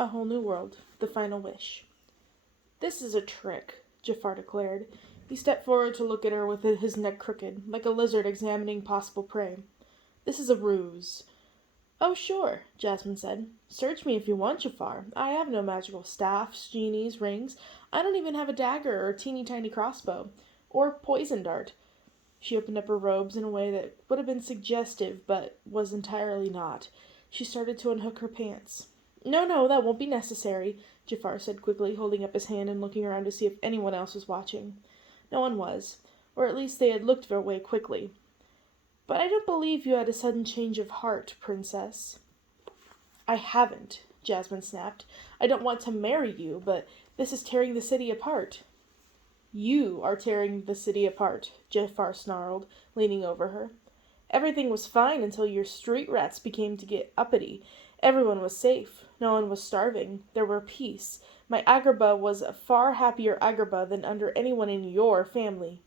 A whole new world. The final wish. This is a trick, Jafar declared. He stepped forward to look at her with his neck crooked, like a lizard examining possible prey. This is a ruse. Oh, sure, Jasmine said. Search me if you want, Jafar. I have no magical staffs, genies, rings. I don't even have a dagger or a teeny tiny crossbow. Or poison dart. She opened up her robes in a way that would have been suggestive, but was entirely not. She started to unhook her pants. No, no, that won't be necessary, Jafar said quickly, holding up his hand and looking around to see if anyone else was watching. No one was, or at least they had looked their way quickly. But I don't believe you had a sudden change of heart, Princess. I haven't, Jasmine snapped. I don't want to marry you, but this is tearing the city apart. You are tearing the city apart, Jafar snarled, leaning over her. Everything was fine until your street rats began to get uppity. Everyone was safe. No one was starving. There were peace. My Agrabah was a far happier Agrabah than under anyone in your family.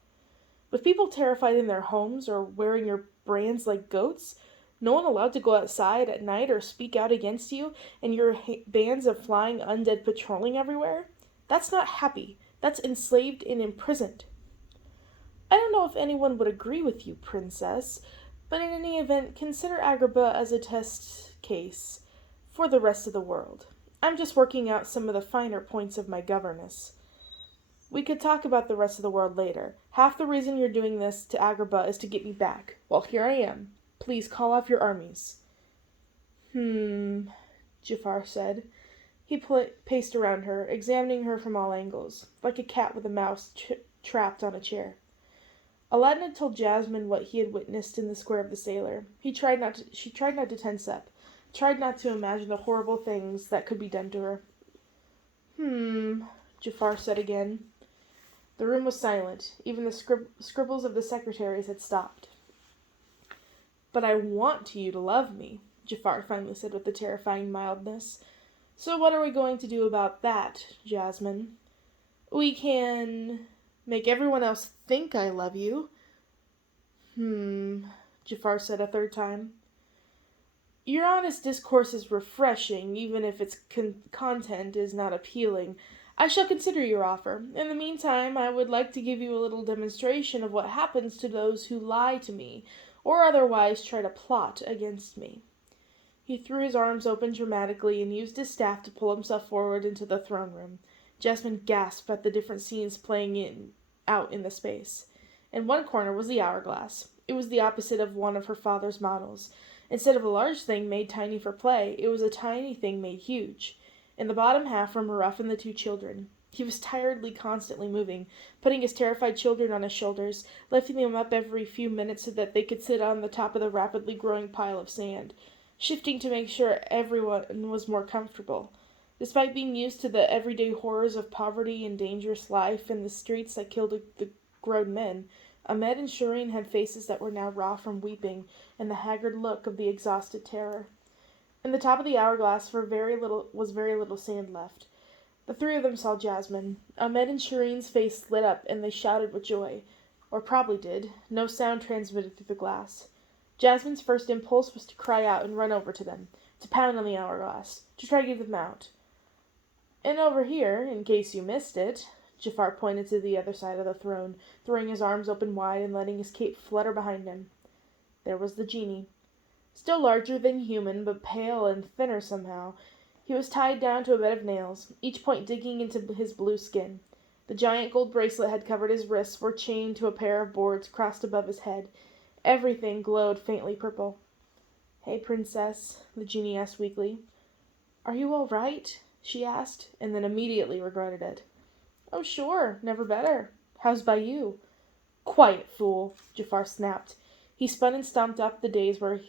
With people terrified in their homes or wearing your brands like goats, no one allowed to go outside at night or speak out against you, and your bands of flying undead patrolling everywhere? That's not happy. That's enslaved and imprisoned. I don't know if anyone would agree with you, Princess, but in any event, consider Agrabah as a test case for the rest of the world. I'm just working out some of the finer points of my governess. We could talk about the rest of the world later. Half the reason you're doing this to Agrabah is to get me back. Well, here I am. Please call off your armies. Jafar said. He paced around her, examining her from all angles, like a cat with a mouse trapped on a chair. Aladdin had told Jasmine what he had witnessed in the square of the sailor. She tried not to tense up, tried not to imagine the horrible things that could be done to her. Jafar said again. The room was silent. Even the scribbles of the secretaries had stopped. But I want you to love me, Jafar finally said with a terrifying mildness. So what are we going to do about that, Jasmine? We can make everyone else think I love you. Jafar said a third time. Your honest discourse is refreshing, even if its content is not appealing. I shall consider your offer. In the meantime, I would like to give you a little demonstration of what happens to those who lie to me, or otherwise try to plot against me. He threw his arms open dramatically and used his staff to pull himself forward into the throne room. Jasmine gasped at the different scenes playing out in the space. In one corner was the hourglass. It was the opposite of one of her father's models. Instead of a large thing made tiny for play, it was a tiny thing made huge. In the bottom half were Maruf and the two children. He was tiredly, constantly moving, putting his terrified children on his shoulders, lifting them up every few minutes so that they could sit on the top of the rapidly growing pile of sand, shifting to make sure everyone was more comfortable. Despite being used to the everyday horrors of poverty and dangerous life and the streets that killed the grown men, Ahmed and Shireen had faces that were now raw from weeping and the haggard look of the exhausted terror. In the top of the hourglass was very little sand left. The three of them saw Jasmine. Ahmed and Shireen's face lit up, and they shouted with joy. Or probably did. No sound transmitted through the glass. Jasmine's first impulse was to cry out and run over to them, to pound on the hourglass, to try to get them out. And over here, in case you missed it, Jafar pointed to the other side of the throne, throwing his arms open wide and letting his cape flutter behind him. There was the genie. Still larger than human, but pale and thinner somehow. He was tied down to a bed of nails, each point digging into his blue skin. The giant gold bracelet had covered his wrists were chained to a pair of boards crossed above his head. Everything glowed faintly purple. Hey, Princess, the genie asked weakly. Are you all right? She asked, and then immediately regretted it. Oh, sure, never better. How's by you? Quiet, fool, Jafar snapped. He spun and stomped up the days where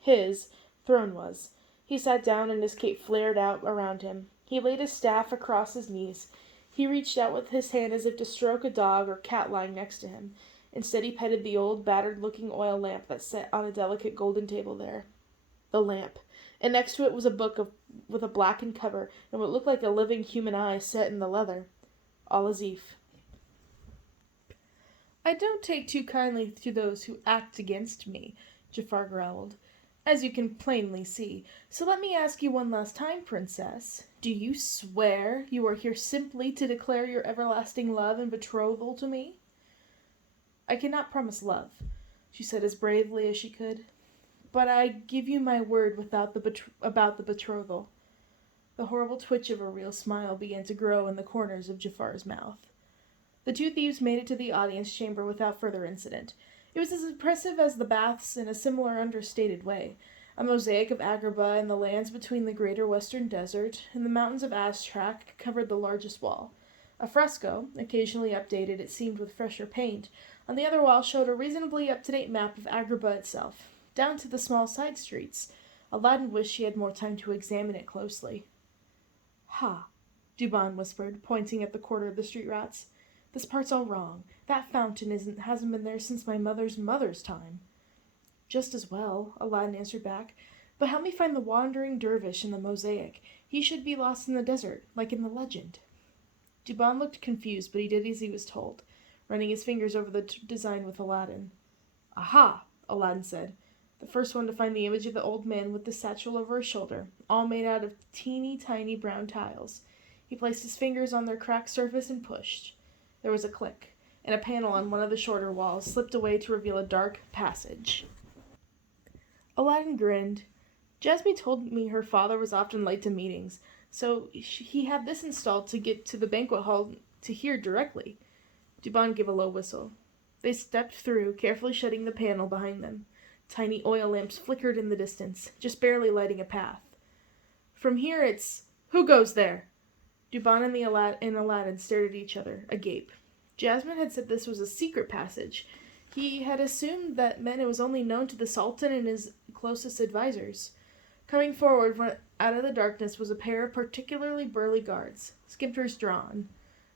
his throne was. He sat down and his cape flared out around him. He laid his staff across his knees. He reached out with his hand as if to stroke a dog or cat lying next to him. Instead he petted the old, battered-looking oil lamp that sat on a delicate golden table there. The lamp. And next to it was a book with a blackened cover and what looked like a living human eye set in the leather. Al-Azif. I don't take too kindly to those who act against me, Jafar growled. as you can plainly see. So let me ask you one last time, Princess. Do you swear you are here simply to declare your everlasting love and betrothal to me? I cannot promise love, she said as bravely as she could, but I give you my word about the betrothal. The horrible twitch of a real smile began to grow in the corners of Jafar's mouth. The two thieves made it to the audience chamber without further incident. It was as impressive as the baths in a similar understated way. A mosaic of Agrabah and the lands between the greater western desert and the mountains of Astrak covered the largest wall. A fresco, occasionally updated it seemed with fresher paint, on the other wall showed a reasonably up-to-date map of Agrabah itself, down to the small side streets. Aladdin wished he had more time to examine it closely. "Ha!" Dubon whispered, pointing at the quarter of the street rats. "This part's all wrong. That fountain hasn't been there since my mother's time." "Just as well," Aladdin answered back. "But help me find the wandering dervish in the mosaic. He should be lost in the desert, like in the legend." Dubon looked confused, but he did as he was told, running his fingers over the design with Aladdin. "Aha!" Aladdin said, the first one to find the image of the old man with the satchel over his shoulder, all made out of teeny tiny brown tiles. He placed his fingers on their cracked surface and pushed. There was a click, and a panel on one of the shorter walls slipped away to reveal a dark passage. Aladdin grinned. Jasmine told me her father was often late to meetings, so he had this installed to get to the banquet hall to hear directly. Dubon gave a low whistle. They stepped through, carefully shutting the panel behind them. Tiny oil lamps flickered in the distance, just barely lighting a path. "From here it's... Who goes there?" Dubon and Aladdin stared at each other, agape. Jasmine had said this was a secret passage. He had assumed that meant it was only known to the Sultan and his closest advisors. Coming forward out of the darkness was a pair of particularly burly guards, scimitars drawn.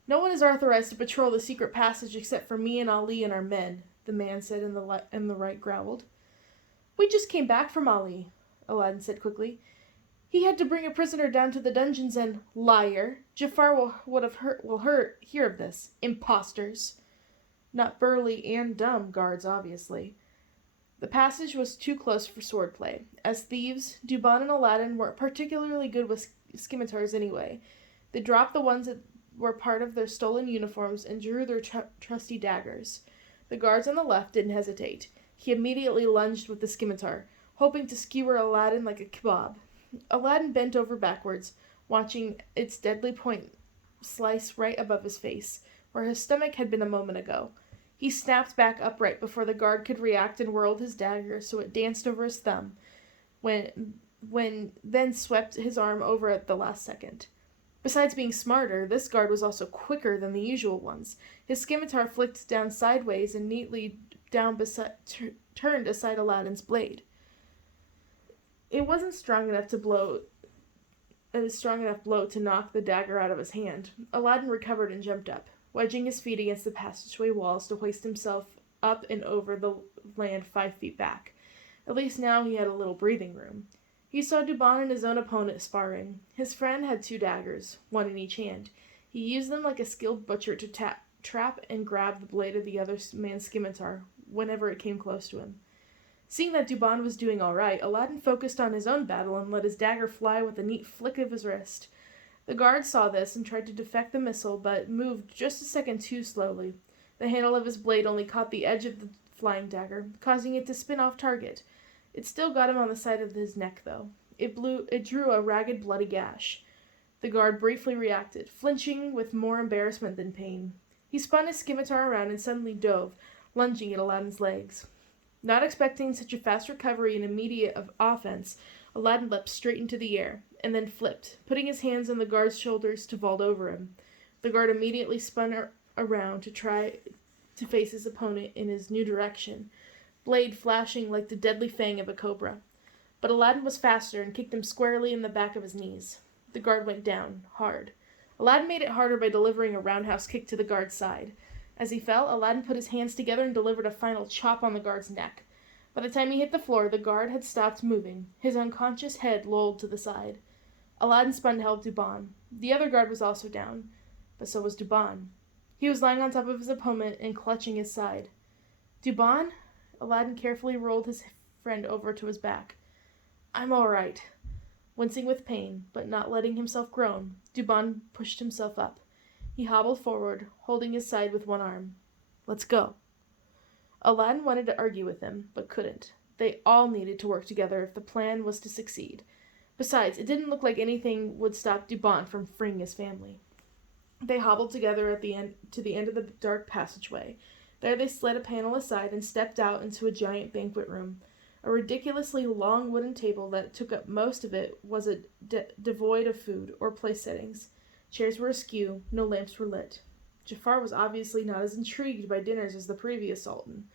"No one is authorized to patrol the secret passage except for me and Ali and our men," the man said, and the right growled. "We just came back from Ali," Aladdin said quickly. "He had to bring a prisoner down to the dungeons and... Liar! Jafar will hear of this. Imposters!" Not burly and dumb guards, obviously. The passage was too close for swordplay. As thieves, Dubon and Aladdin weren't particularly good with scimitars anyway. They dropped the ones that were part of their stolen uniforms and drew their trusty daggers. The guards on the left didn't hesitate. He immediately lunged with the scimitar, hoping to skewer Aladdin like a kebab. Aladdin bent over backwards, watching its deadly point slice right above his face, where his stomach had been a moment ago. He snapped back upright before the guard could react and whirled his dagger so it danced over his thumb, then swept his arm over at the last second. Besides being smarter, this guard was also quicker than the usual ones. His scimitar flicked down sideways and neatly turned aside Aladdin's blade. It wasn't a strong enough blow to knock the dagger out of his hand. Aladdin recovered and jumped up, wedging his feet against the passageway walls to hoist himself up and over the land 5 feet back. At least now he had a little breathing room. He saw Dubon and his own opponent sparring. His friend had 2 daggers, one in each hand. He used them like a skilled butcher to trap and grab the blade of the other man's scimitar whenever it came close to him. Seeing that Dubon was doing all right, Aladdin focused on his own battle and let his dagger fly with a neat flick of his wrist. The guard saw this and tried to deflect the missile, but moved just a second too slowly. The handle of his blade only caught the edge of the flying dagger, causing it to spin off target. It still got him on the side of his neck, though. It drew a ragged, bloody gash. The guard briefly reacted, flinching with more embarrassment than pain. He spun his scimitar around and suddenly dove, lunging at Aladdin's legs. Not expecting such a fast recovery and immediate offense, Aladdin leapt straight into the air, and then flipped, putting his hands on the guard's shoulders to vault over him. The guard immediately spun around to try to face his opponent in his new direction, blade flashing like the deadly fang of a cobra. But Aladdin was faster and kicked him squarely in the back of his knees. The guard went down, hard. Aladdin made it harder by delivering a roundhouse kick to the guard's side. As he fell, Aladdin put his hands together and delivered a final chop on the guard's neck. By the time he hit the floor, the guard had stopped moving, his unconscious head lolled to the side. Aladdin spun to help Dubon. The other guard was also down, but so was Dubon. He was lying on top of his opponent and clutching his side. "Dubon?" Aladdin carefully rolled his friend over to his back. I'm all right. Wincing with pain, but not letting himself groan, Dubon pushed himself up. He hobbled forward, holding his side with one arm. Let's go. Aladdin wanted to argue with him, but couldn't. They all needed to work together if the plan was to succeed. Besides, it didn't look like anything would stop Dubon from freeing his family. They hobbled together to the end of the dark passageway. There they slid a panel aside and stepped out into a giant banquet room. A ridiculously long wooden table that took up most of it was devoid of food or place settings. Chairs were askew, no lamps were lit. Jafar was obviously not as intrigued by dinners as the previous sultan.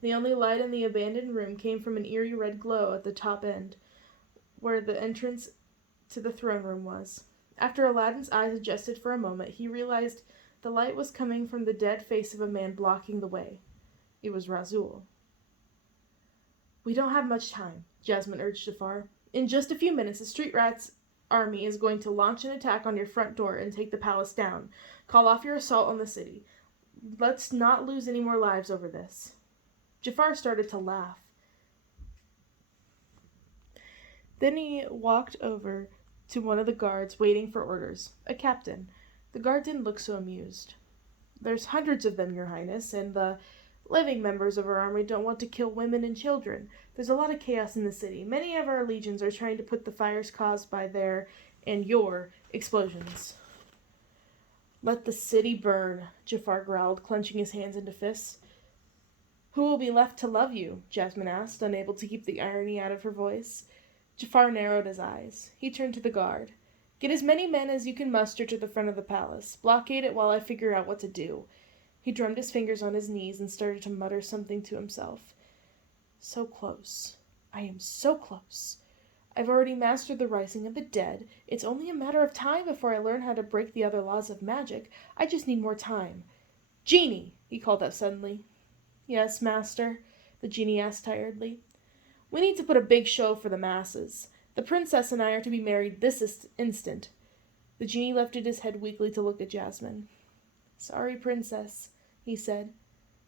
The only light in the abandoned room came from an eerie red glow at the top end, where the entrance to the throne room was. After Aladdin's eyes adjusted for a moment, he realized the light was coming from the dead face of a man blocking the way. It was Razul. We don't have much time, Jasmine urged Jafar. In just a few minutes, the street rats' army is going to launch an attack on your front door and take the palace down. Call off your assault on the city. Let's not lose any more lives over this. Jafar started to laugh. Then he walked over to one of the guards waiting for orders, a captain. The guard didn't look so amused. There's hundreds of them, Your Highness, and the living members of our army don't want to kill women and children. There's a lot of chaos in the city. Many of our legions are trying to put the fires caused by their and your explosions. Let the city burn, Jafar growled, clenching his hands into fists. Who will be left to love you? Jasmine asked, unable to keep the irony out of her voice. Jafar narrowed his eyes. He turned to the guard. Get as many men as you can muster to the front of the palace. Blockade it while I figure out what to do. He drummed his fingers on his knees and started to mutter something to himself. So close. I am so close. I've already mastered the rising of the dead. It's only a matter of time before I learn how to break the other laws of magic. I just need more time. Genie! He called out suddenly. Yes, master? The genie asked tiredly. We need to put a big show for the masses. The princess and I are to be married this instant. The genie lifted his head weakly to look at Jasmine. Sorry, princess, he said.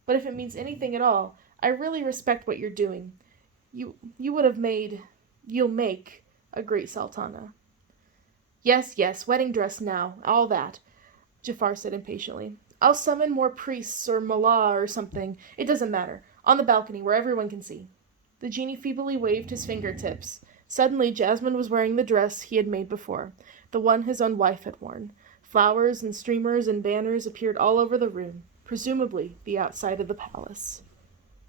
But if it means anything at all, I really respect what you're doing. You'll make a great sultana. Yes, wedding dress now, all that, Jafar said impatiently. I'll summon more priests or mullah or something. It doesn't matter. On the balcony where everyone can see. The genie feebly waved his fingertips. Suddenly, Jasmine was wearing the dress he had made before, the one his own wife had worn. Flowers and streamers and banners appeared all over the room, presumably the outside of the palace.